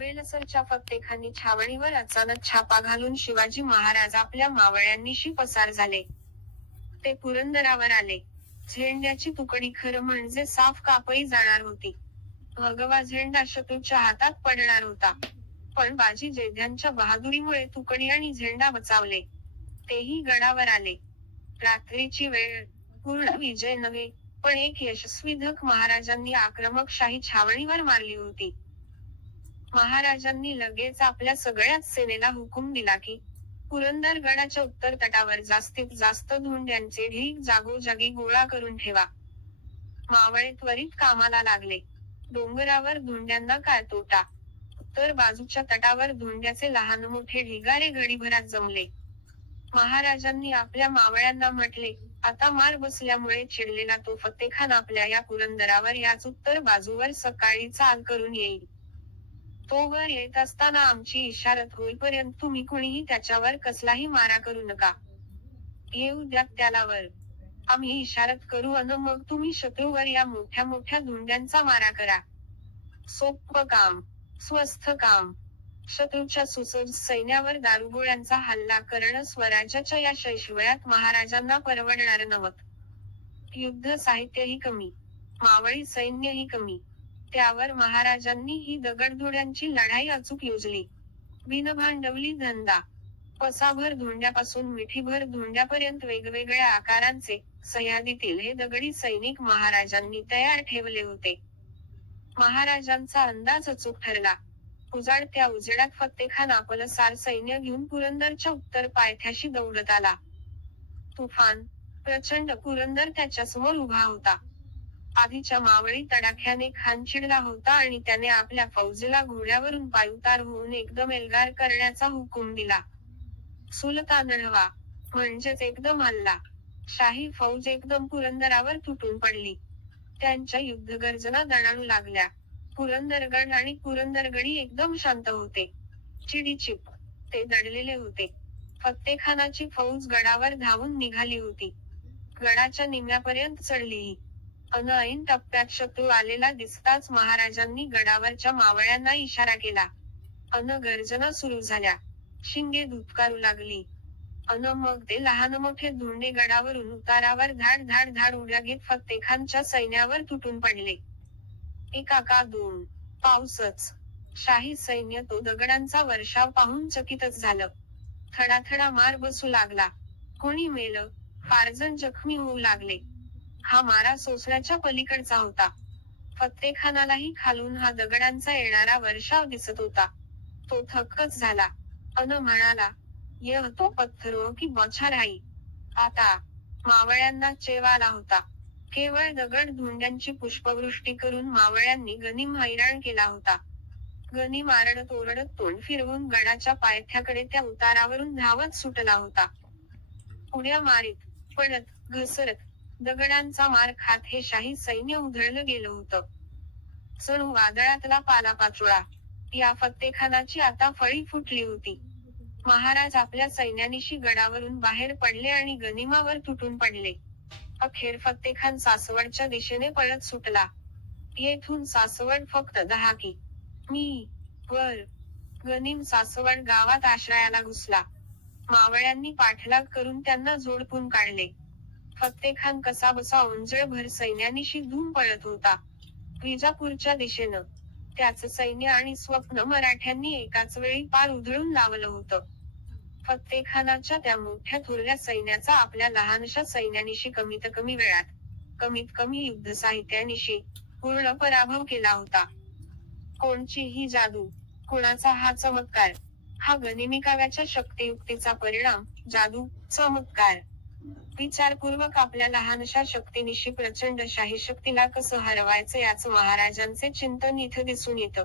वेलसरच्या फत्तेखानी छावणीवर अचानक छापा घालून शिवाजी महाराज आपल्या मावळ्यांनीशी पसार झाले. ते पुरंदरावर आले. झेंड्याची तुकडी खरं म्हणजे साफ कापही जाणार होती. भगवा झेंडा शत्रूच्या हातात पडणार होता. पण बाजी जेध्यांच्या बहादुरीमुळे तुकडी आणि झेंडा बचावले. तेही गडावर आले. रात्रीची वेळ पूर्ण विजय नव्हे पण एक यशस्वी धक महाराजांनी आक्रमक शाही छावणीवर मारली होती. महाराजांनी लगेच आपल्या सगळ्याच सेनेला हुकूम दिला की पुरंदर गडाच्या उत्तर तटावर जास्तीत जास्त धोंड्यांचे ढीग जागोजागी गोळा करून ठेवा. मावळे त्वरित कामाला लागले. डोंगरावर धोंड्यांना काय तोटा. उत्तर बाजूच्या तटावर धोंड्याचे लहान मोठे ढिगारे घडीभरात जमले. महाराजांनी आपल्या मावळ्यांना म्हटले आता मार बसल्यामुळे चिडलेला तो फतेखान आपल्या या पुरंदरावर याच उत्तर बाजूवर सकाळी चाल करून येईल. तो वर येत असताना आमची इशारत होईपर्यंत तुम्ही कुणीही त्याच्यावर कसलाही मारा करू नका. येऊ द्या त्याला वर आम्ही इशारत करू अन मग तुम्ही शत्रूवर या मोठ्या मोठ्या धुंड्यांचा मारा करा. सोपं काम स्वस्थ काम. शत्रूच्या सुसज सैन्यावर दारुगोळ्यांचा हल्ला करणं स्वराज्याच्या या शैशवयात महाराजांना परवडणार नवत युद्ध साहित्यही कमी मावळी सैन्यही कमी. त्यावर महाराजांनी ही दगडधोड्यांची लढाई अचूक योजली. बिनभांडवली धंदा पसाभर धोंड्यापासून मिठीभर धोंड्यापर्यंत वेगवेगळ्या आकारांचे सह्यादीतील हे दगडी सैनिक महाराजांनी तयार ठेवले होते. महाराजांचा अंदाज अचूक ठरला. उजाड त्या उजेडात फत्तेखान आपलं सार सैन्य घेऊन पुरंदरच्या उत्तर पायथ्याशी दौडत आला. तुफान प्रचंड पुरंदर त्याच्यासमोर उभा होता. आधीच्या मावळी तडाख्याने खान चिडला होता आणि त्याने आपल्या फौजेला घोड्यावरून पायउतार होऊन एकदम एल्गार करण्याचा हुकूम दिला. सुलतान नळवा म्हणजेच एकदम हल्ला शाही फौज एकदम पुरंदरावर तुटून पडली. त्यांच्या युद्ध गर्जना दणाणू लागल्या. पुरंदरगड आणि पुरंदरगडी एकदम शांत होते. चिडीचिप ते दडलेले होते. फत्तेखानाची फौज गडावर धावून निघाली होती. गडाच्या निम्यापर्यंत चढलीही अन ऐन टप्प्यात शत्रू आलेला दिसताच महाराजांनी गडावरच्या मावळ्यांना इशारा केला. अन गर्जना सुरू झाल्या. शिंगे धुतकारू लागली. अन मग ते लहान मोठे धोंडे गडावरून उतारावर धाड धाड धाड उड्या घेत फत्तेखानच्या सैन्यावर तुटून पडले. एका का दोन पाऊसच शाही सैन्य तो दगडांचा वर्षाव पाहून चकितच झालं. थडाथडा मार बसू लागला. कोणी मेलं? फारजण जखमी होऊ लागले. हा मारा सोसऱ्याच्या पलीकडचा होता. फत्तेखानालाही खालून हा दगडांचा येणारा वर्षाव दिसत होता. तो थक्कच झाला. अन म्हणाला यह हो तो पत्थरो की बछा राही आता मावळ्यांना चेव आला होता. केवळ दगड धुंड्यांची पुष्पवृष्टी करून मावळ्यांनी गनिम हैराण केला होता. गनिम आरडत ओरडत तोंड फिरवून गडाच्या पायथ्याकडे त्या उतारावरून धावत सुटला होता. उड्या मारीत पडत घसरत दगडांचा मार खात हे शाही सैन्य उधळलं गेलं होतं. जणू वादळातला पालापाचोळा. या फत्तेखानाची आता फळी फुटली होती. महाराज आपल्या सैन्यानिशी गडावरून बाहेर पडले आणि गनिमावर तुटून पडले. अखेर फत्तेखान सासवडच्या दिशेने पळत सुटला. येथून सासवड फक्त दहा की. मी वर गनिम सासवड गावात आश्रयाला घुसला. मावळ्यांनी पाठलाग करून त्यांना झोडपून काढले. फत्तेखान कसा बसा ओंजळभर सैन्यानिशी धूम पळत होता. विजापूरच्या दिशेनं. त्याच सैन्य आणि स्वप्न मराठ्यांनी एकाच वेळी पार उधळून लावलं होतं. फत्तेखानाच्या त्या मोठ्या थोरल्या सैन्याचा आपल्या लहानशा सैन्यानिशी कमीत कमी वेळात कमीत कमी युद्ध साहित्यानिशी पूर्ण पराभव केला होता. कोणची ही जादू कोणाचा हा चमत्कार हा गनिमिकाव्याच्या शक्तियुक्तीचा परिणाम जादू चमत्कार. विचारपूर्वक आपल्या लहानशा शक्तीनिशी प्रचंड शाही शक्तीला कसं हरवायचं याच महाराजांचे चिंतन इथं दिसून येतं.